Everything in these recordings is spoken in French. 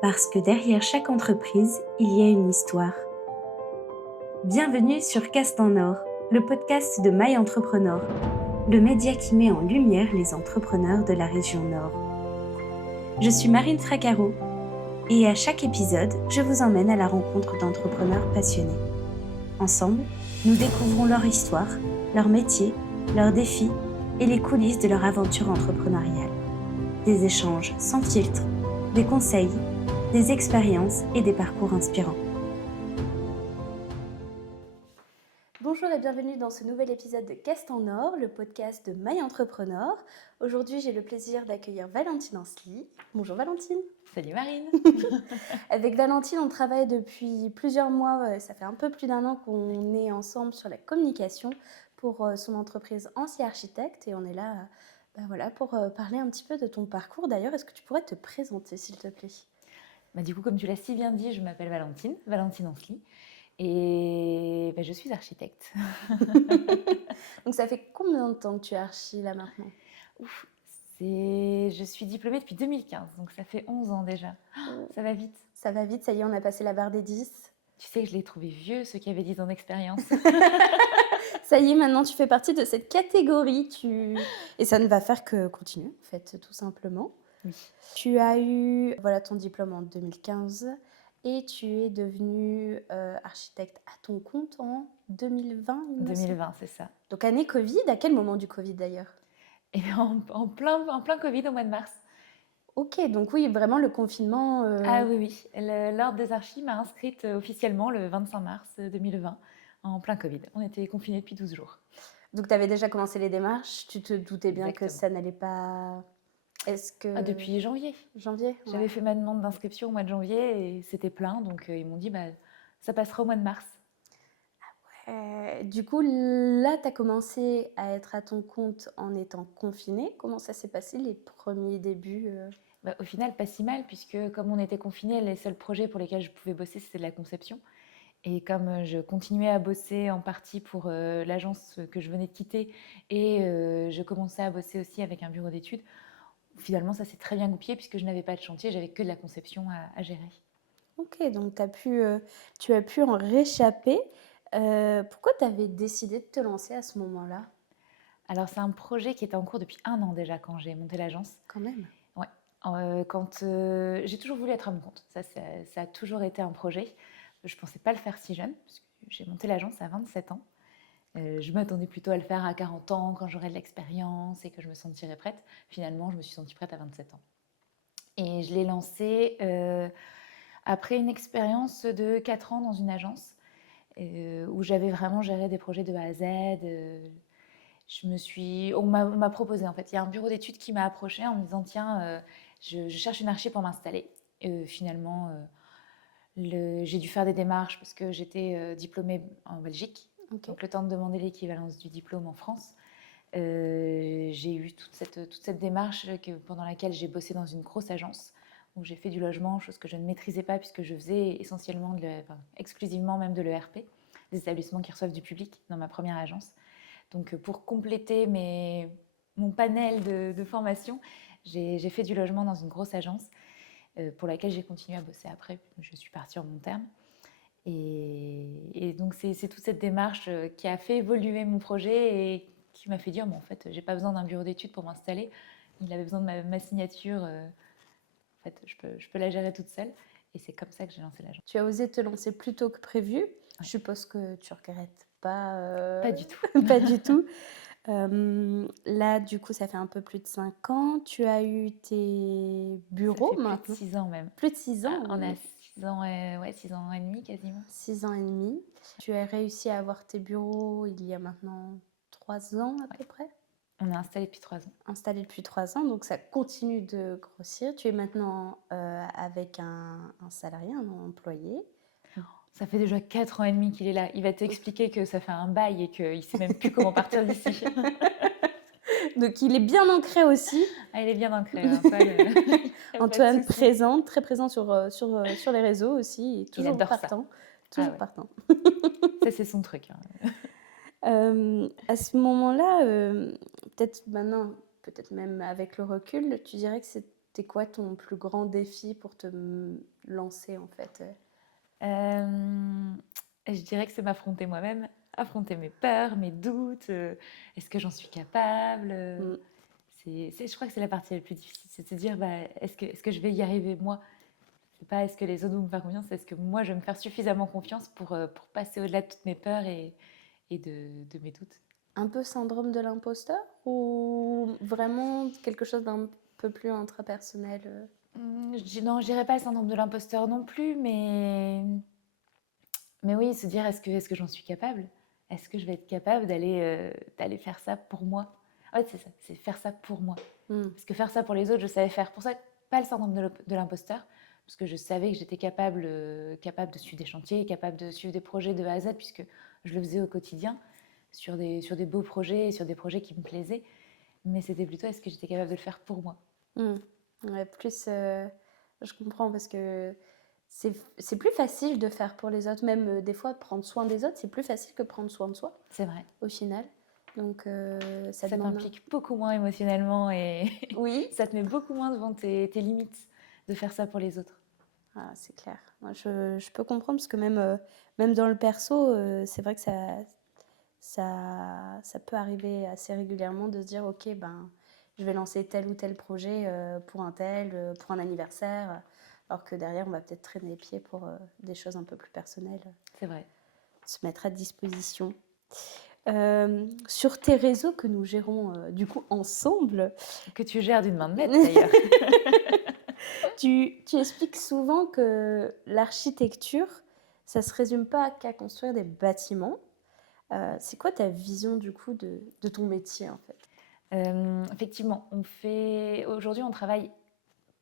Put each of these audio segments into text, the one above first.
Parce que derrière chaque entreprise, il y a une histoire. Bienvenue sur Cast en Or, le podcast de My Entrepreneur, le média qui met en lumière les entrepreneurs de la région Nord. Je suis Marine Fracaro et à chaque épisode, je vous emmène à la rencontre d'entrepreneurs passionnés. Ensemble, nous découvrons leur histoire, leur métier, leurs défis et les coulisses de leur aventure entrepreneuriale. Des échanges sans filtre, des conseils, des expériences et des parcours inspirants. Bonjour et bienvenue dans ce nouvel épisode de Cast en Or, le podcast de My Entrepreneur. Aujourd'hui, j'ai le plaisir d'accueillir Valentine Ansley. Bonjour Valentine. Salut Marine. Avec Valentine, on travaille depuis plusieurs mois, ça fait un peu plus d'un an qu'on est ensemble sur la communication pour son entreprise Ancien Architecte et on est là pour parler un petit peu de ton parcours. D'ailleurs, est-ce que tu pourrais te présenter s'il te plaît ? Du coup, comme tu l'as si bien dit, je m'appelle Valentine Ansley, et je suis architecte. Donc ça fait combien de temps que tu es archi là maintenant ? Je suis diplômée depuis 2015, donc ça fait 11 ans déjà. Ça va vite. Ça va vite, ça y est, on a passé la barre des 10. Tu sais que je l'ai trouvé vieux, ceux qui avaient 10 ans d'expérience. Ça y est, maintenant tu fais partie de cette catégorie. Et ça ne va faire que continuer, en fait, tout simplement. Oui. Tu as eu ton diplôme en 2015 et tu es devenue architecte à ton compte en 2020, il me semble. 2020, c'est ça. Donc année Covid, à quel moment du Covid d'ailleurs ? Et en plein Covid au mois de mars. Ok, donc oui, vraiment le confinement... Ah oui. L'ordre des archives m'a inscrite officiellement le 25 mars 2020, en plein Covid. On était confinés depuis 12 jours. Donc tu avais déjà commencé les démarches, tu te doutais bien Exactement. que ça n'allait pas... Est-ce que... Depuis janvier. Janvier, J'avais ouais. fait ma demande d'inscription au mois de janvier et c'était plein, donc ils m'ont dit ça passera au mois de mars. Du coup, là, tu as commencé à être à ton compte en étant confinée. Comment ça s'est passé les premiers débuts Au final, pas si mal, puisque comme on était confinés, les seuls projets pour lesquels je pouvais bosser, c'était de la conception. Et comme je continuais à bosser en partie pour l'agence que je venais de quitter et je commençais à bosser aussi avec un bureau d'études, finalement, ça s'est très bien goupillé puisque je n'avais pas de chantier, j'avais que de la conception à gérer. Ok, donc tu as pu en réchapper. Pourquoi tu avais décidé de te lancer à ce moment-là ? Alors, c'est un projet qui était en cours depuis 1 an déjà quand j'ai monté l'agence. Quand même. Ouais. J'ai toujours voulu être à mon compte. Ça a toujours été un projet. Je ne pensais pas le faire si jeune, parce que j'ai monté l'agence à 27 ans. Je m'attendais plutôt à le faire à 40 ans, quand j'aurais de l'expérience et que je me sentirais prête. Finalement, je me suis sentie prête à 27 ans. Et je l'ai lancé après une expérience de 4 ans dans une agence où j'avais vraiment géré des projets de A à Z. On m'a proposé, en fait. Il y a un bureau d'études qui m'a approché en me disant tiens, je cherche une archi pour m'installer. Finalement, j'ai dû faire des démarches parce que j'étais diplômée en Belgique. Okay. Donc le temps de demander l'équivalence du diplôme en France. J'ai eu toute cette démarche pendant laquelle j'ai bossé dans une grosse agence où j'ai fait du logement, chose que je ne maîtrisais pas puisque je faisais essentiellement, exclusivement même de l'ERP, des établissements qui reçoivent du public dans ma première agence. Donc pour compléter mon panel de formation, j'ai fait du logement dans une grosse agence pour laquelle j'ai continué à bosser après. Je suis partie en bon terme. Et donc c'est toute cette démarche qui a fait évoluer mon projet et qui m'a fait dire en fait, j'ai pas besoin d'un bureau d'études pour m'installer. Il avait besoin de ma signature. En fait, je peux la gérer toute seule. Et c'est comme ça que j'ai lancé l'agence. Tu as osé te lancer plus tôt que prévu. Ouais. Je suppose que tu regrettes pas. Pas du tout. Pas du tout. Là, du coup, ça fait un peu plus de 5 ans. Tu as eu tes bureaux ça fait maintenant. Plus de 6 ans même. Plus de 6 ans. On a 6 ans, 6 ans et demi quasiment. 6 ans et demi. Tu as réussi à avoir tes bureaux il y a maintenant 3 ans à peu près. On est installé depuis 3 ans. Installé depuis 3 ans, donc ça continue de grossir. Tu es maintenant avec un salarié, un employé. Ça fait déjà 4 ans et demi qu'il est là. Il va t'expliquer que ça fait un bail et qu'il ne sait même plus comment partir d'ici. Donc il est bien ancré aussi. Ah, il est bien ancré. Antoine présent, très présent sur les réseaux aussi. Et toujours partant. Ça. Toujours partant. Ça, c'est son truc. À ce moment-là, peut-être maintenant, peut-être même avec le recul, tu dirais que c'était C'était quoi ton plus grand défi pour lancer en fait? Euh, je dirais que c'est m'affronter moi-même, affronter mes peurs, mes doutes. Est-ce que j'en suis capable? Mmh. Je crois que c'est la partie la plus difficile, c'est de se dire bah, est-ce que je vais y arriver moi? C'est pas est-ce que les autres vont me faire confiance, c'est est-ce que moi je vais me faire suffisamment confiance pour passer au-delà de toutes mes peurs et de mes doutes. Un peu syndrome de l'imposteur ou vraiment quelque chose d'un peu plus intrapersonnel? Non, je dirais pas le syndrome de l'imposteur non plus, mais oui, se dire est-ce que j'en suis capable? Est-ce que je vais être capable d'aller faire ça pour moi? En fait, c'est ça, c'est faire ça pour moi. Mmh. Parce que faire ça pour les autres, je savais faire. Pour ça, pas le syndrome de l'imposteur, parce que je savais que j'étais capable de suivre des chantiers, capable de suivre des projets de A à Z, puisque je le faisais au quotidien, sur des beaux projets, sur des projets qui me plaisaient. Mais c'était plutôt est-ce que j'étais capable de le faire pour moi? Mmh. Ouais, je comprends parce que c'est plus facile de faire pour les autres, même, des fois prendre soin des autres, c'est plus facile que prendre soin de soi, C'est vrai. au final. Donc ça Ça demande un t'implique beaucoup moins émotionnellement et oui? ça te met beaucoup moins devant tes limites de faire ça pour les autres. Ah, c'est clair. Moi, je peux comprendre parce que même dans le perso, c'est vrai que ça peut arriver assez régulièrement de se dire: «OK, ben, je vais lancer tel ou tel projet, pour un tel, pour un anniversaire», alors que derrière, on va peut-être traîner les pieds pour, des choses un peu plus personnelles, C'est vrai. se mettre à disposition. Sur tes réseaux que nous gérons, du coup ensemble, Que tu gères d'une main de maître d'ailleurs. tu expliques souvent que l'architecture, ça se résume pas qu'à construire des bâtiments. C'est quoi ta vision du coup de ton métier, en fait? Effectivement, aujourd'hui, on travaille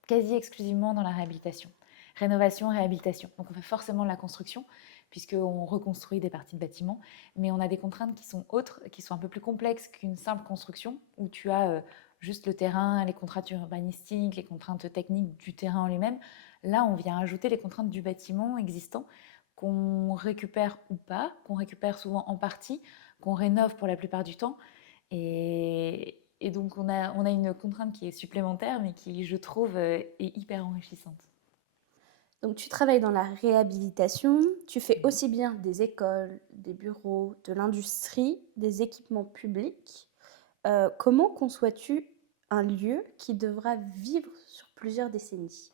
quasi exclusivement dans la réhabilitation. Rénovation, réhabilitation. Donc on fait forcément de la construction, puisqu'on reconstruit des parties de bâtiments, mais on a des contraintes qui sont autres, qui sont un peu plus complexes qu'une simple construction, où tu as juste le terrain, les contraintes urbanistiques, les contraintes techniques du terrain en lui-même. Là, on vient ajouter les contraintes du bâtiment existant, qu'on récupère ou pas, qu'on récupère souvent en partie, qu'on rénove pour la plupart du temps. Et donc, on a une contrainte qui est supplémentaire, mais qui, je trouve, est hyper enrichissante. Donc tu travailles dans la réhabilitation, tu fais aussi bien des écoles, des bureaux, de l'industrie, des équipements publics. Comment conçois-tu un lieu qui devra vivre sur plusieurs décennies?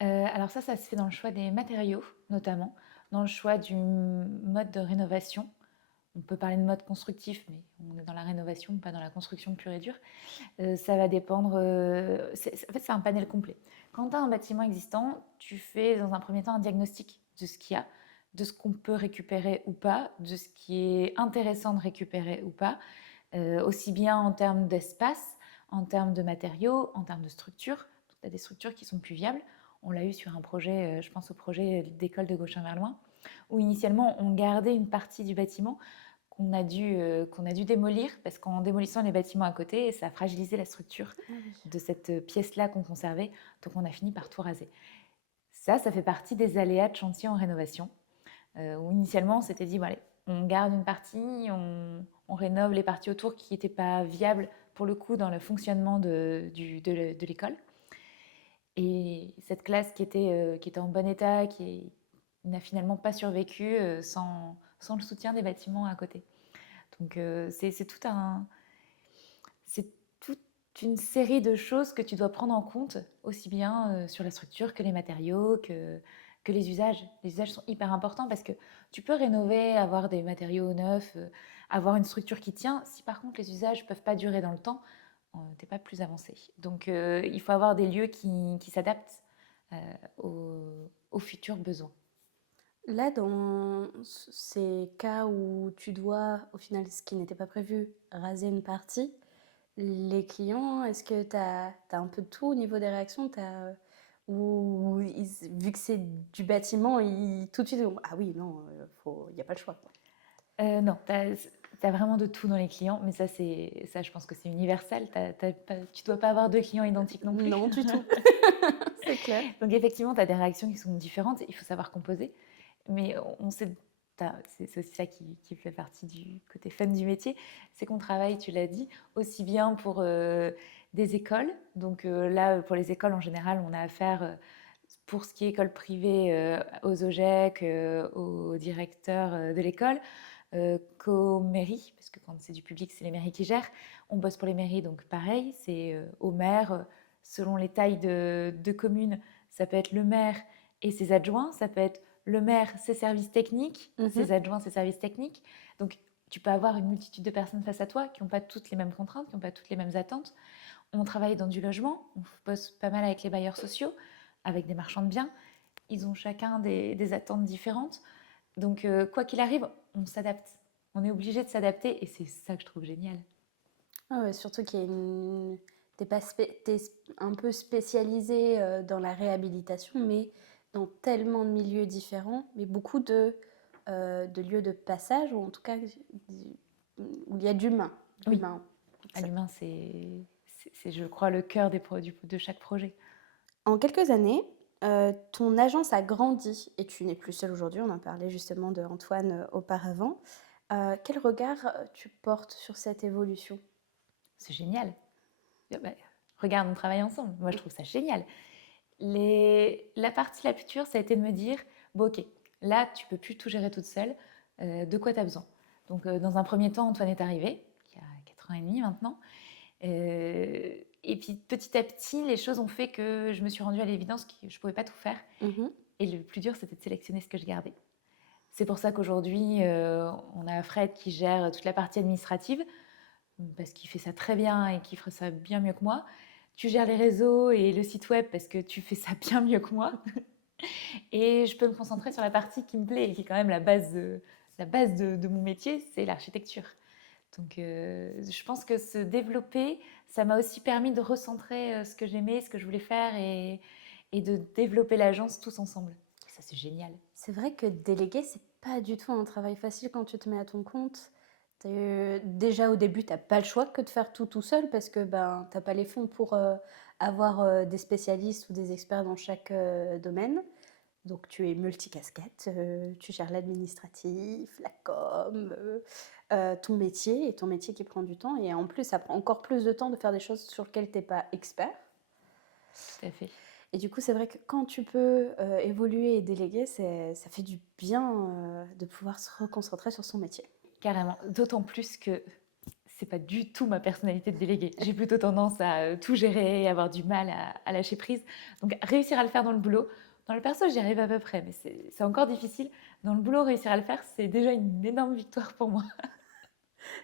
Alors ça se fait dans le choix des matériaux, notamment, dans le choix du mode de rénovation. On peut parler de mode constructif, mais on est dans la rénovation, pas dans la construction pure et dure. Ça va dépendre. En fait, c'est un panel complet. Quand tu as un bâtiment existant, tu fais dans un premier temps un diagnostic de ce qu'il y a, de ce qu'on peut récupérer ou pas, de ce qui est intéressant de récupérer ou pas, aussi bien en termes d'espace, en termes de matériaux, en termes de structure. Tu as des structures qui sont plus viables. On l'a eu sur un projet, je pense au projet d'école de Gauchin-Verloin, où initialement on gardait une partie du bâtiment qu'on a dû démolir parce qu'en démolissant les bâtiments à côté, ça a fragilisé la structure Ah oui. de cette pièce-là qu'on conservait. Donc on a fini par tout raser. Ça fait partie des aléas de chantier en rénovation. Où initialement on s'était dit, bon, allez, on garde une partie, on rénove les parties autour qui n'étaient pas viables pour le coup dans le fonctionnement de l'école. Et cette classe qui était en bon état, qui n'a finalement pas survécu sans le soutien des bâtiments à côté. Donc c'est toute une série de choses que tu dois prendre en compte, aussi bien sur la structure que les matériaux, que les usages. Les usages sont hyper importants parce que tu peux rénover, avoir des matériaux neufs, avoir une structure qui tient. Si par contre les usages ne peuvent pas durer dans le temps, tu n'es pas plus avancé. Donc il faut avoir des lieux qui s'adaptent aux futurs besoins. Là, dans ces cas où tu dois, au final, ce qui n'était pas prévu, raser une partie, les clients, est-ce que tu as un peu de tout au niveau des réactions? Ou vu que c'est du bâtiment, tout de suite, ils vont, ah oui, non, il n'y a pas le choix, quoi. Non, tu as vraiment de tout dans les clients, mais ça, je pense que c'est universel. Tu dois pas avoir deux clients identiques non plus. Non, du tout. C'est clair. Donc effectivement, tu as des réactions qui sont différentes. Il faut savoir composer. Mais on sait, c'est aussi ça qui fait partie du côté fun du métier, c'est qu'on travaille, tu l'as dit, aussi bien pour des écoles. Donc là, pour les écoles, en général, on a affaire, pour ce qui est école privée, aux OGEC, aux directeurs de l'école, qu'aux mairies, parce que quand c'est du public, c'est les mairies qui gèrent. On bosse pour les mairies, donc pareil, c'est au maire, selon les tailles de communes, ça peut être le maire et ses adjoints, ça peut être le maire, ses services techniques, ses adjoints, ses services techniques. Donc, tu peux avoir une multitude de personnes face à toi qui n'ont pas toutes les mêmes contraintes, qui n'ont pas toutes les mêmes attentes. On travaille dans du logement, on bosse pas mal avec les bailleurs sociaux, avec des marchands de biens. Ils ont chacun des attentes différentes. Donc, quoi qu'il arrive, on s'adapte. On est obligé de s'adapter et c'est ça que je trouve génial. Ah ouais, surtout qu'il y a t'es un peu spécialisé dans la réhabilitation, mais dans tellement de milieux différents, mais beaucoup de lieux de passage, ou en tout cas où il y a d'humain. Oui, à l'humain, c'est, je crois, le cœur de chaque projet. En quelques années, ton agence a grandi et tu n'es plus seule aujourd'hui. On en parlait justement de Antoine auparavant. Quel regard tu portes sur cette évolution? C'est génial. Bah, regarde, on travaille ensemble. Moi, je trouve ça génial. La partie la plus dure, ça a été de me dire, bon ok, là, tu peux plus tout gérer toute seule. De quoi tu as besoin? Donc, dans un premier temps, Antoine est arrivé, il y a 4 ans et demi maintenant. Et puis, petit à petit, les choses ont fait que je me suis rendue à l'évidence que je ne pouvais pas tout faire. Et le plus dur, c'était de sélectionner ce que je gardais. C'est pour ça qu'aujourd'hui, on a Fred qui gère toute la partie administrative, parce qu'il fait ça très bien et qu'il ferait ça bien mieux que moi. Tu gères les réseaux et le site web parce que tu fais ça bien mieux que moi. Et je peux me concentrer sur la partie qui me plaît et qui est quand même la base de mon métier, c'est l'architecture. Donc je pense que se développer, ça m'a aussi permis de recentrer ce que j'aimais, ce que je voulais faire et de développer l'agence tous ensemble. Et ça, c'est génial. C'est vrai que déléguer, c'est pas du tout un travail facile quand tu te mets à ton compte. Déjà au début, t'as pas le choix que de faire tout seul parce que ben t'as pas les fonds pour avoir des spécialistes ou des experts dans chaque domaine. Donc tu es multicasquette, tu gères l'administratif, la com, ton métier et ton métier qui prend du temps. Et en plus, ça prend encore plus de temps de faire des choses sur lesquelles t'es pas expert. Tout à fait. Et du coup, c'est vrai que quand tu peux évoluer et déléguer, ça fait du bien de pouvoir se reconcentrer sur son métier. Carrément. D'autant plus que c'est pas du tout ma personnalité de déléguer. J'ai plutôt tendance à tout gérer et avoir du mal à lâcher prise. Donc réussir à le faire dans le boulot. Dans le perso, j'y arrive à peu près, mais c'est encore difficile. Dans le boulot, réussir à le faire, c'est déjà une énorme victoire pour moi.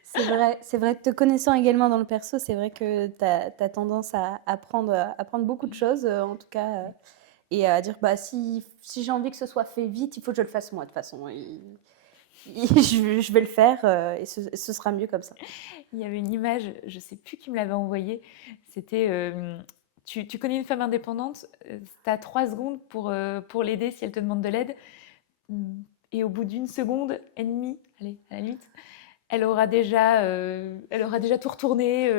C'est vrai que te connaissant également dans le perso, c'est vrai que tu as tendance à apprendre beaucoup de choses, en tout cas, et à dire bah, si j'ai envie que ce soit fait vite, il faut que je le fasse moi de toute façon. Je vais le faire et ce sera mieux comme ça. Il y avait une image, je ne sais plus qui me l'avait envoyée, c'était tu connais une femme indépendante, tu as 3 secondes pour l'aider si elle te demande de l'aide, et au bout d'une seconde et demie, allez, à la limite, elle aura déjà tout retourné,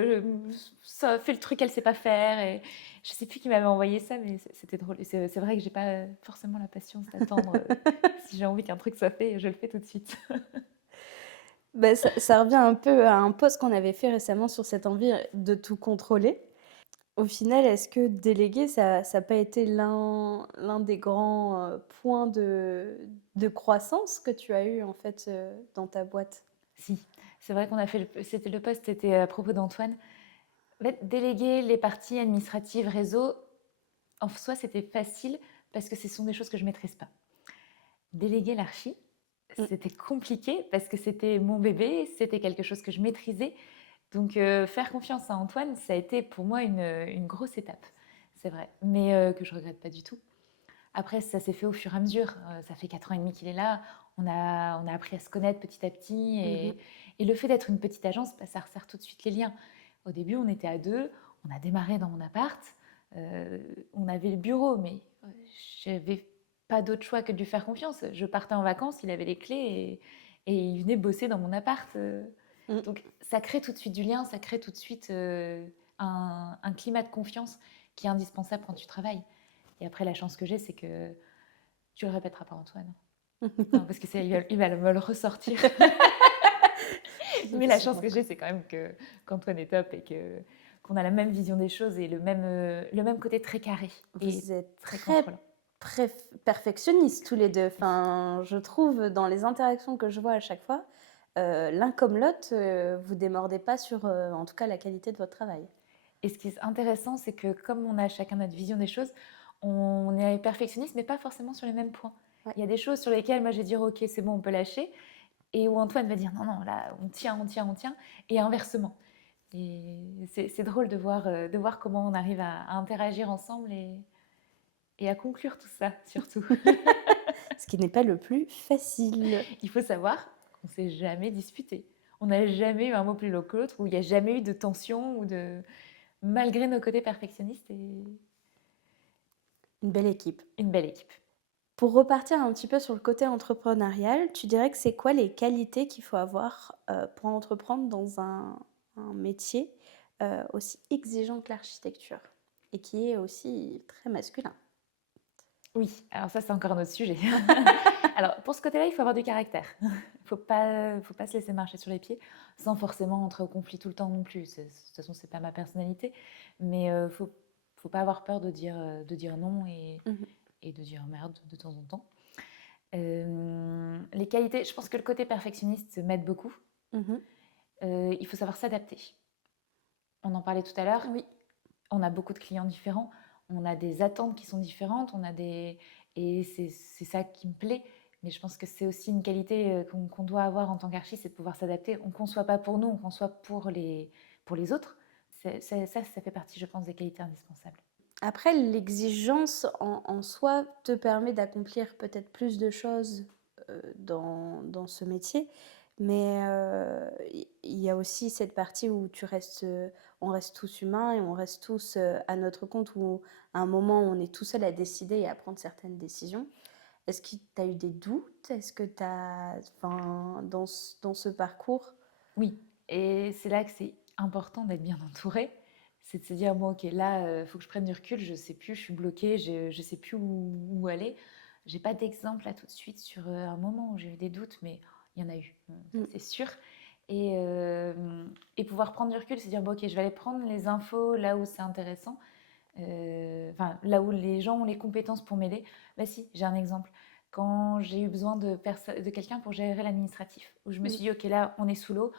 ça fait le truc qu'elle ne sait pas faire. Et je ne sais plus qui m'avait envoyé ça, mais c'était drôle. Et c'est vrai que je n'ai pas forcément la patience d'attendre. Si j'ai envie qu'un truc soit fait, je le fais tout de suite. Bah, ça revient un peu à un post qu'on avait fait récemment sur cette envie de tout contrôler. Au final, est-ce que déléguer, ça n'a pas été l'un des grands points de croissance que tu as eu en fait dans ta boîte? Si, c'est vrai qu'on a fait le post, c'était à propos d'Antoine. En fait, déléguer les parties administratives, réseau, en soi, c'était facile parce que ce sont des choses que je ne maîtrise pas. Déléguer l'archi, c'était compliqué parce que c'était mon bébé, c'était quelque chose que je maîtrisais. Donc, faire confiance à Antoine, ça a été pour moi une grosse étape, c'est vrai, mais que je ne regrette pas du tout. Après, ça s'est fait au fur et à mesure. Ça fait 4 ans et demi qu'il est là. On a appris à se connaître petit à petit. Et le fait d'être une petite agence, bah, ça resserre tout de suite les liens. Au début, on était à 2. On a démarré dans mon appart. On avait le bureau, mais j'avais pas d'autre choix que de lui faire confiance. Je partais en vacances, il avait les clés et il venait bosser dans mon appart. Donc, ça crée tout de suite du lien, ça crée tout de suite un climat de confiance qui est indispensable quand tu travailles. Et après, la chance que j'ai, c'est que tu le répéteras pas, Antoine. Non, parce que il va me le ressortir. Mais la chance que j'ai, c'est quand même qu'Antoine est top et que qu'on a la même vision des choses et le même côté très carré et Vous êtes très très contrôlant. perfectionnistes tous les deux. Enfin, je trouve dans les interactions que je vois à chaque fois, l'un comme l'autre, vous démordez pas sur, en tout cas, la qualité de votre travail. Et ce qui est intéressant, c'est que comme on a chacun notre vision des choses, on est perfectionniste, mais pas forcément sur les mêmes points. Ouais. Il y a des choses sur lesquelles moi je vais dire ok, c'est bon, on peut lâcher, et où Antoine va dire non, non, là on tient, on tient, on tient, et inversement. Et c'est drôle de voir comment on arrive à interagir ensemble et à conclure tout ça, surtout. Ce qui n'est pas le plus facile. Il faut savoir qu'on ne s'est jamais disputé. On n'a jamais eu un mot plus long que l'autre, où il n'y a jamais eu de tension, malgré nos côtés perfectionnistes, et Une belle équipe. une belle équipe. Pour repartir un petit peu sur le côté entrepreneurial, tu dirais que c'est quoi les qualités qu'il faut avoir, pour entreprendre dans un métier, aussi exigeant que l'architecture et qui est aussi très masculin? Oui, alors ça, c'est encore un autre sujet. Alors, pour ce côté-là, il faut avoir du caractère. Faut pas se laisser marcher sur les pieds, sans forcément entrer au conflit tout le temps non plus. De toute façon, c'est pas ma personnalité, mais faut pas avoir peur de dire non Mmh. et de dire merde de temps en temps. Les qualités, je pense que le côté perfectionniste m'aide beaucoup. Mmh. Il faut savoir s'adapter. On en parlait tout à l'heure. Oui. On a beaucoup de clients différents, on a des attentes qui sont différentes, et c'est ça qui me plaît. Mais je pense que c'est aussi une qualité qu'on doit avoir en tant qu'archi, c'est de pouvoir s'adapter. On ne conçoit pas pour nous, on conçoit pour les autres. Ça fait partie, je pense, des qualités indispensables. Après, l'exigence en soi te permet d'accomplir peut-être plus de choses, dans ce métier, mais il y a aussi cette partie où on reste tous humains et on reste tous, à notre compte, où à un moment, on est tout seul à décider et à prendre certaines décisions. Est-ce que tu as eu des doutes? Est-ce que tu as enfin, dans ce parcours? Oui, et c'est là que c'est important d'être bien entouré. C'est de se dire, bon, ok, là, il faut que je prenne du recul, je sais plus, je suis bloquée, je sais plus où aller. J'ai pas d'exemple là tout de suite sur un moment où j'ai eu des doutes, mais il y en a eu, ça Mmh. c'est sûr. Et, euh, et pouvoir prendre du recul, c'est dire, bon, ok, je vais aller prendre les infos là où c'est intéressant, enfin, là où les gens ont les compétences pour m'aider. Bah si, j'ai un exemple. Quand j'ai eu besoin de quelqu'un pour gérer l'administratif, où je me Mmh. suis dit, ok, là, on est sous l'eau,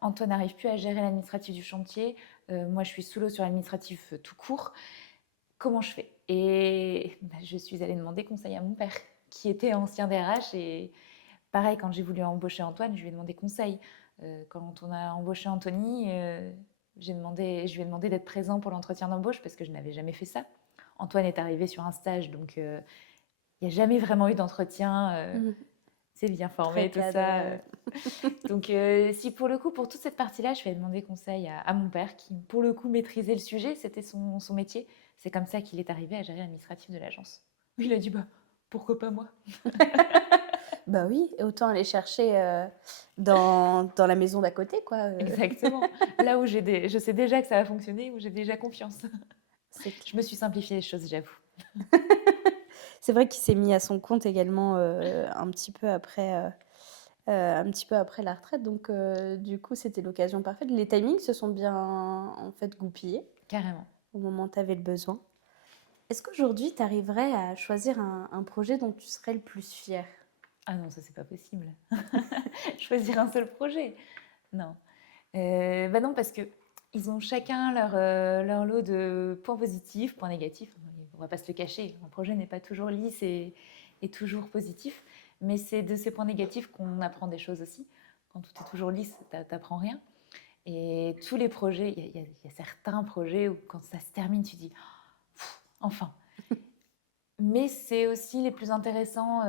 Antoine n'arrive plus à gérer l'administratif du chantier, moi je suis sous l'eau sur l'administratif tout court, comment je fais? Et bah, je suis allée demander conseil à mon père, qui était ancien DRH, et pareil, quand j'ai voulu embaucher Antoine, je lui ai demandé conseil. Quand on a embauché Anthony, je lui ai demandé d'être présent pour l'entretien d'embauche parce que je n'avais jamais fait ça. Antoine est arrivé sur un stage, donc il n'y a jamais vraiment eu d'entretien. Mmh. C'est bien Très formé, tout cadre, ça. Donc, si pour le coup, pour toute cette partie-là, je vais demander conseil à mon père, qui pour le coup maîtrisait le sujet, c'était son métier. C'est comme ça qu'il est arrivé à gérer l'administratif de l'agence. Il a dit, bah, pourquoi pas moi? Bah oui, et autant aller chercher, dans la maison d'à côté, quoi, Exactement. Là où je sais déjà que ça va fonctionner, où j'ai déjà confiance. C'est Je me suis simplifié les choses, j'avoue. c'est vrai qu'il s'est mis à son compte également, un petit peu après la retraite, donc du coup, c'était l'occasion parfaite. Les timings se sont bien, en fait, goupillés Carrément. au moment où tu avais le besoin. Est-ce qu'aujourd'hui, tu arriverais à choisir un projet dont tu serais le plus fier? Ah non, ça c'est pas possible. Choisir un seul projet. Non. Bah non, parce que ils ont chacun leur lot de points positifs, points négatifs. On va pas se le cacher. Un projet n'est pas toujours lisse et toujours positif. Mais c'est de ces points négatifs qu'on apprend des choses aussi. Quand tout est toujours lisse, t'apprends rien. Et tous les projets, il y a certains projets où quand ça se termine, tu dis pff, enfin. Mais c'est aussi les plus intéressants.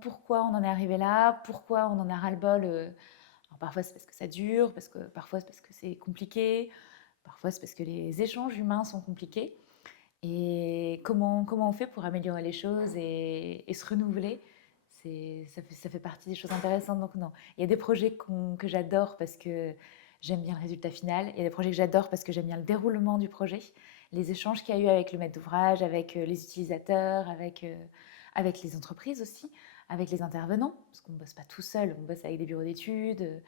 Pourquoi on en est arrivé là, pourquoi on en a ras-le-bol. Alors parfois c'est parce que ça dure, parfois c'est parce que c'est compliqué, parfois c'est parce que les échanges humains sont compliqués. Et comment on fait pour améliorer les choses et se renouveler, ça fait partie des choses intéressantes. Donc non, il y a des projets que j'adore parce que j'aime bien le résultat final. Il y a des projets que j'adore parce que j'aime bien le déroulement du projet, les échanges qu'il y a eu avec le maître d'ouvrage, avec les utilisateurs, avec les entreprises aussi, avec les intervenants, parce qu'on ne bosse pas tout seul, on bosse avec des bureaux d'études.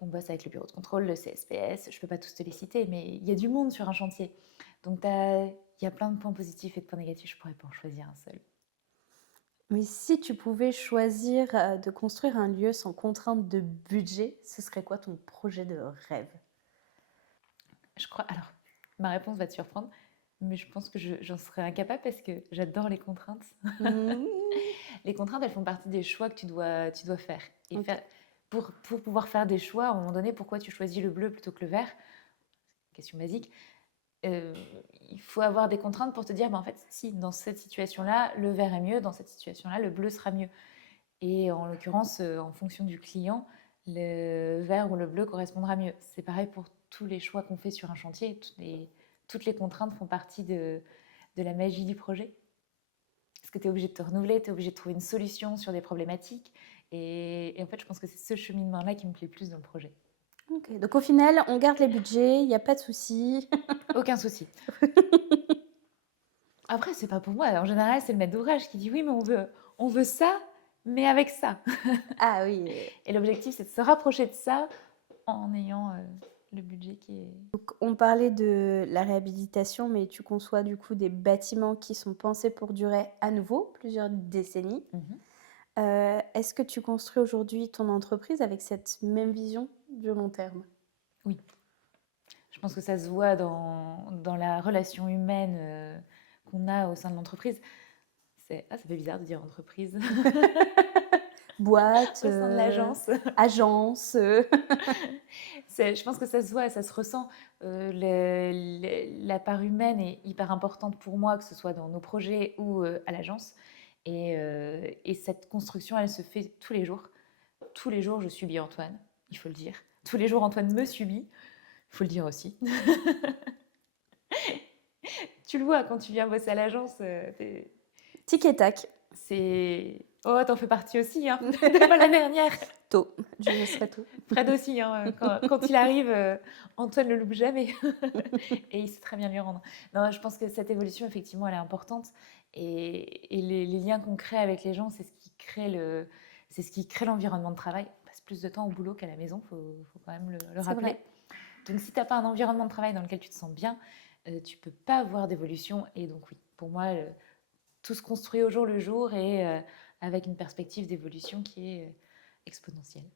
On bosse avec le bureau de contrôle, le CSPS, je ne peux pas tous te les citer, mais il y a du monde sur un chantier. Donc il y a plein de points positifs et de points négatifs, je ne pourrais pas en choisir un seul. Mais si tu pouvais choisir de construire un lieu sans contrainte de budget, ce serait quoi ton projet de rêve? Je crois, alors, ma réponse va te surprendre, mais je pense que j'en serais incapable parce que j'adore les contraintes. Mmh. Les contraintes, elles font partie des choix que tu dois faire. Et Ok. pour pouvoir faire des choix, à un moment donné, pourquoi tu choisis le bleu plutôt que le vert? Question basique. Euh, il faut avoir des contraintes pour te dire, bah, en fait, si dans cette situation-là, le vert est mieux, dans cette situation-là, le bleu sera mieux. Et en l'occurrence, en fonction du client, le vert ou le bleu correspondra mieux. C'est pareil pour tous les choix qu'on fait sur un chantier. Toutes les contraintes font partie de la magie du projet. Parce que tu es obligé de te renouveler, tu es obligé de trouver une solution sur des problématiques. Et en fait, je pense que c'est ce cheminement-là qui me plaît le plus dans le projet. Ok. Donc au final, on garde les budgets, il n'y a pas de souci. Aucun souci. Après, c'est pas pour moi. En général, c'est le maître d'ouvrage qui dit oui, mais on veut ça, mais avec ça. Ah oui. Et l'objectif, c'est de se rapprocher de ça en ayant le budget qui est... Donc, on parlait de la réhabilitation, mais tu conçois du coup des bâtiments qui sont pensés pour durer à nouveau plusieurs décennies. Est-ce que tu construis aujourd'hui ton entreprise avec cette même vision du long terme? Oui. Je pense que ça se voit dans la relation humaine qu'on a au sein de l'entreprise. Ça fait bizarre de dire entreprise. Boîte, Au sein de l'agence. agence. Je pense que ça se voit, ça se ressent. La part humaine est hyper importante pour moi, que ce soit dans nos projets ou à l'agence. Et cette construction, elle se fait tous les jours. Tous les jours, je subis Antoine, il faut le dire. Tous les jours, Antoine me subit, il faut le dire aussi. Tu le vois quand tu viens bosser à l'agence. Tic et tac. Oh, t'en fais partie aussi, hein. T'es pas la dernière. Tôt. Je laisserai tout. Fred aussi, hein. Quand il arrive, Antoine ne le loupe jamais. Et il sait très bien lui rendre. Non, je pense que cette évolution, effectivement, elle est importante. Et les liens qu'on crée avec les gens, c'est ce qui crée l'environnement de travail. On passe plus de temps au boulot qu'à la maison, il faut quand même le rappeler. Vrai. Donc, si tu n'as pas un environnement de travail dans lequel tu te sens bien, tu ne peux pas avoir d'évolution. Et donc, oui, pour moi, tout se construit au jour le jour et avec une perspective d'évolution qui est exponentielle.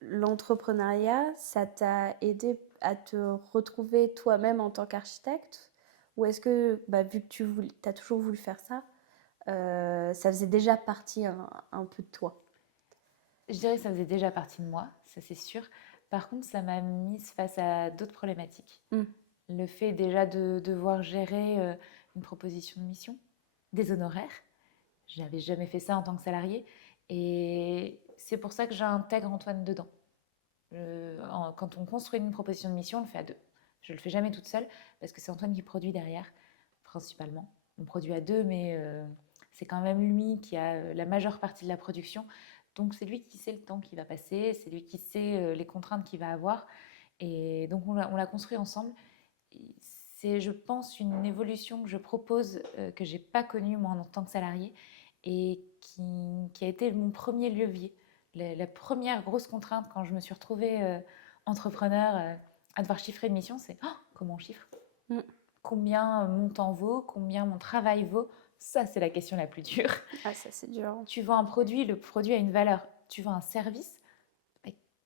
L'entrepreneuriat, ça t'a aidé à te retrouver toi-même en tant qu'architecte? Ou est-ce que, vu que tu as toujours voulu faire ça, ça faisait déjà partie un peu de toi? Je dirais que ça faisait déjà partie de moi, ça c'est sûr. Par contre, ça m'a mise face à d'autres problématiques. Le fait déjà de devoir gérer une proposition de mission, des honoraires. Je n'avais jamais fait ça en tant que salarié. Et c'est pour ça que j'intègre Antoine dedans. Quand on construit une proposition de mission, on le fait à deux. Je ne le fais jamais toute seule parce que c'est Antoine qui produit derrière, principalement. On produit à deux, mais c'est quand même lui qui a la majeure partie de la production. Donc c'est lui qui sait le temps qui va passer, c'est lui qui sait les contraintes qu'il va avoir. Et donc on l'a construit ensemble. C'est, je pense, une évolution que je propose, que je n'ai pas connue moi en tant que salarié et qui a été mon premier levier. La première grosse contrainte quand je me suis retrouvée entrepreneur à devoir chiffrer une mission, c'est comment on chiffre? Combien mon temps vaut? Combien mon travail vaut? Ça, c'est la question la plus dure. Ah, ça, c'est dur. Tu vends un produit, le produit a une valeur. Tu vends un service,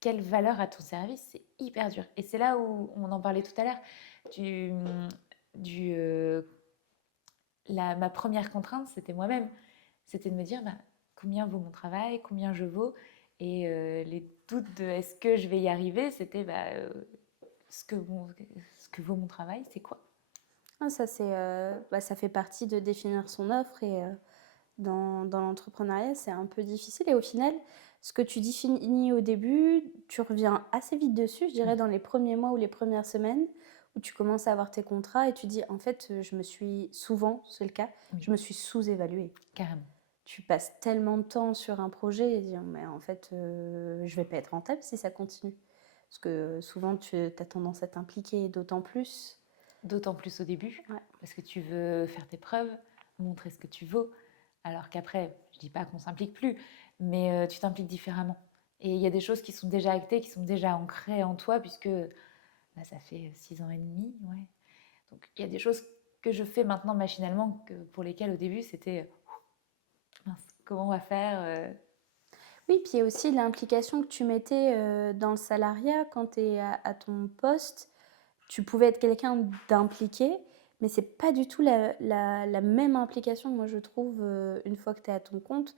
quelle valeur a ton service? C'est hyper dur. Et c'est là où on en parlait tout à l'heure. Ma première contrainte, c'était moi-même. C'était de me dire combien vaut mon travail, combien je vaux. Et les doutes de est-ce que je vais y arriver, c'était ce que vaut mon travail, c'est quoi? Ah, ça, ça fait partie de définir son offre et dans l'entrepreneuriat, c'est un peu difficile. Et au final, ce que tu définis au début, tu reviens assez vite dessus, je dirais dans les premiers mois ou les premières semaines, où tu commences à avoir tes contrats et tu dis, en fait, je me suis souvent, c'est le cas, je me suis sous-évaluée. Carrément. Tu passes tellement de temps sur un projet et dire, mais en fait, je vais pas être rentable si ça continue. Parce que souvent, tu as tendance à t'impliquer, d'autant plus au début, parce que tu veux faire tes preuves, montrer ce que tu vaux. Alors qu'après, je dis pas qu'on s'implique plus, mais tu t'impliques différemment. Et il y a des choses qui sont déjà actées, qui sont déjà ancrées en toi, puisque ça fait 6 ans et demi. Ouais. Donc il y a des choses que je fais maintenant machinalement, pour lesquelles au début c'était mince, comment on va faire. Oui, puis il y a aussi l'implication que tu mettais dans le salariat quand tu es à ton poste. Tu pouvais être quelqu'un d'impliqué, mais c'est pas du tout la même implication que moi je trouve une fois que tu es à ton compte.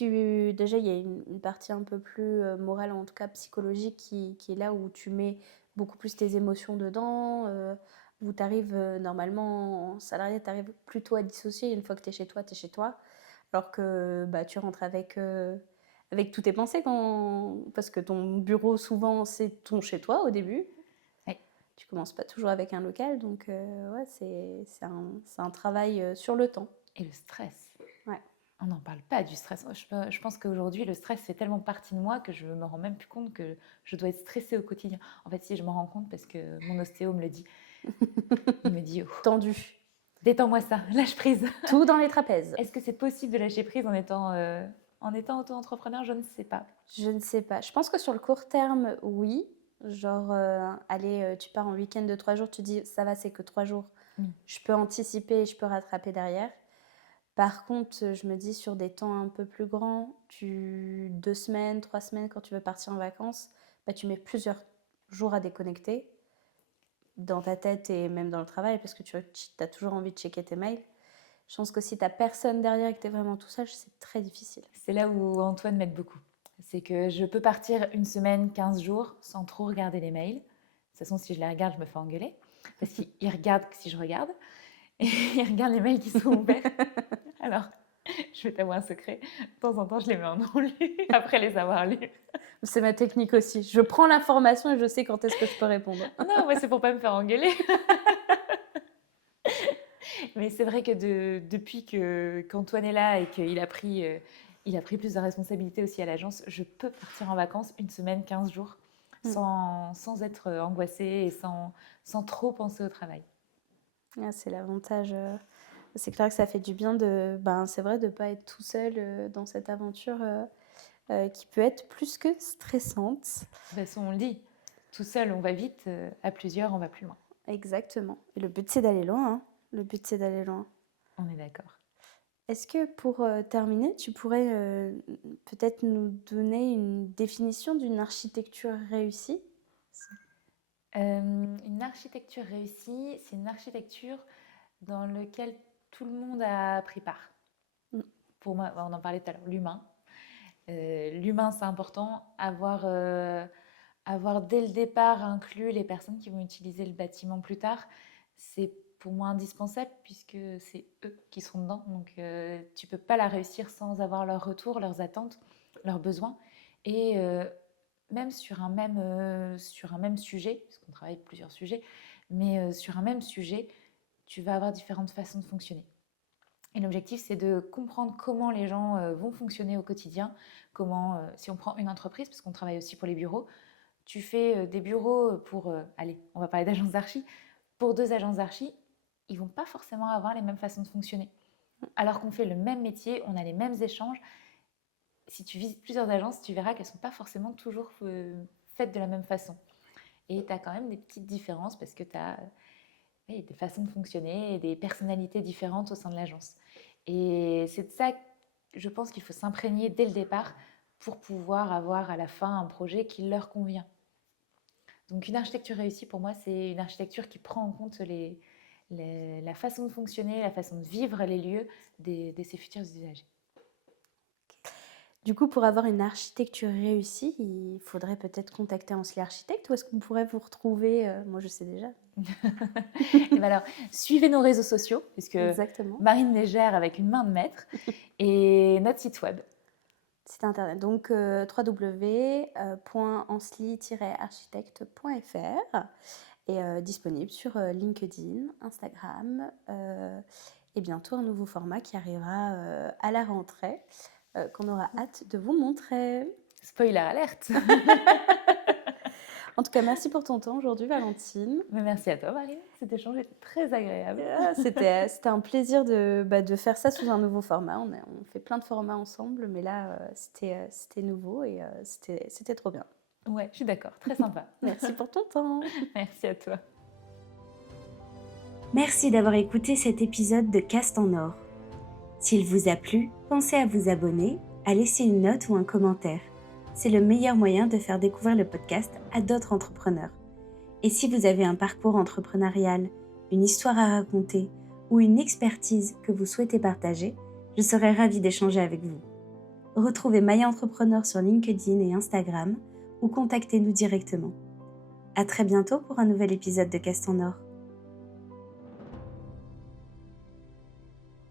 Déjà, il y a une partie un peu plus morale, en tout cas psychologique, qui est là où tu mets beaucoup plus tes émotions dedans, où tu arrives normalement en salarié, tu arrives plutôt à dissocier. Une fois que tu es chez toi, tu es chez toi. Alors que bah, tu rentres avec toutes tes pensées parce que ton bureau, souvent, c'est ton chez toi au début. Ouais. Tu commences pas toujours avec un local, donc ouais, c'est un travail sur le temps. Et le stress. Ouais. On n'en parle pas du stress. Je pense qu'aujourd'hui, le stress fait tellement partie de moi que je me rends même plus compte que je dois être stressée au quotidien. En fait, si je m'en rends compte parce que mon ostéo me le dit. Il me dit Tendu. Détends-moi ça, lâche prise. Tout dans les trapèzes. Est-ce que c'est possible de lâcher prise en étant auto-entrepreneur? Je ne sais pas. Je ne sais pas. Je pense que sur le court terme, oui. Genre, allez, tu pars en week-end de 3 jours, tu dis ça va, c'est que 3 jours. Je peux anticiper, je peux rattraper derrière. Par contre, je me dis sur des temps un peu plus grands, 2 semaines, 3 semaines, quand tu veux partir en vacances, bah, tu mets plusieurs jours à déconnecter dans ta tête et même dans le travail parce que tu as toujours envie de checker tes mails. Je pense que si tu n'as personne derrière et que tu es vraiment tout seul, c'est très difficile. C'est là où Antoine m'aide beaucoup. C'est que je peux partir une semaine, 15 jours sans trop regarder les mails. De toute façon, si je les regarde, je me fais engueuler. Parce qu'il regarde si je regarde. Et il regarde les mails qui sont ouverts. Alors, je vais t'avouer un secret. De temps en temps, je les mets en non-lu après les avoir lus. C'est ma technique aussi. Je prends l'information et je sais quand est-ce que je peux répondre. Non, moi, c'est pour pas me faire engueuler. Mais c'est vrai que depuis qu'Antoine est là et qu'il a pris plus de responsabilités aussi à l'agence, je peux partir en vacances une semaine, 15 jours, sans être angoissée et sans trop penser au travail. Ah, c'est l'avantage. C'est clair que ça fait du bien c'est vrai, de ne pas être tout seul dans cette aventure qui peut être plus que stressante. De toute façon, on le dit, tout seul, on va vite, à plusieurs, on va plus loin. Exactement. Et le but, c'est d'aller loin. Hein. Le but, c'est d'aller loin. On est d'accord. Est-ce que pour terminer, tu pourrais peut-être nous donner une définition d'une architecture réussie? Une architecture réussie, c'est une architecture dans laquelle tout le monde a pris part. Pour moi, on en parlait tout à l'heure, l'humain. L'humain, c'est important. Avoir dès le départ inclus les personnes qui vont utiliser le bâtiment plus tard, c'est pour moi indispensable puisque c'est eux qui sont dedans. Donc tu ne peux pas la réussir sans avoir leur retour, leurs attentes, leurs besoins. Et même sur un même sujet, parce qu'on travaille plusieurs sujets, mais sur un même sujet, tu vas avoir différentes façons de fonctionner. Et l'objectif, c'est de comprendre comment les gens vont fonctionner au quotidien, comment, si on prend une entreprise, parce qu'on travaille aussi pour les bureaux, tu fais des bureaux pour, allez, on va parler d'agences d'archi, pour 2 agences d'archi, ils ne vont pas forcément avoir les mêmes façons de fonctionner. Alors qu'on fait le même métier, on a les mêmes échanges. Si tu visites plusieurs agences, tu verras qu'elles ne sont pas forcément toujours faites de la même façon. Et tu as quand même des petites différences parce que tu as des façons de fonctionner et des personnalités différentes au sein de l'agence. Et c'est de ça, je pense qu'il faut s'imprégner dès le départ pour pouvoir avoir à la fin un projet qui leur convient. Donc une architecture réussie, pour moi, c'est une architecture qui prend en compte la façon de fonctionner, la façon de vivre les lieux de ses futurs usagers. Du coup, pour avoir une architecture réussie, il faudrait peut-être contacter Ansli Architecte ou est-ce qu'on pourrait vous retrouver moi, je sais déjà. Et ben alors, suivez nos réseaux sociaux, puisque Exactement. Marine les gère avec une main de maître, et notre site web. Site internet, donc www.ansli-architecte.fr et disponible sur LinkedIn, Instagram et bientôt un nouveau format qui arrivera à la rentrée qu'on aura hâte de vous montrer. Spoiler alerte. En tout cas, merci pour ton temps aujourd'hui, Valentine. Mais merci à toi, Marie. Cet échange était très agréable. C'était un plaisir de faire ça sous un nouveau format. On fait plein de formats ensemble, mais là, c'était nouveau et c'était trop bien. Ouais, je suis d'accord. Très sympa. Merci pour ton temps. Merci à toi. Merci d'avoir écouté cet épisode de Cast en Or. S'il vous a plu, pensez à vous abonner, à laisser une note ou un commentaire. C'est le meilleur moyen de faire découvrir le podcast à d'autres entrepreneurs. Et si vous avez un parcours entrepreneurial, une histoire à raconter ou une expertise que vous souhaitez partager, je serai ravie d'échanger avec vous. Retrouvez Maya Entrepreneur sur LinkedIn et Instagram ou contactez-nous directement. À très bientôt pour un nouvel épisode de Cast en Or.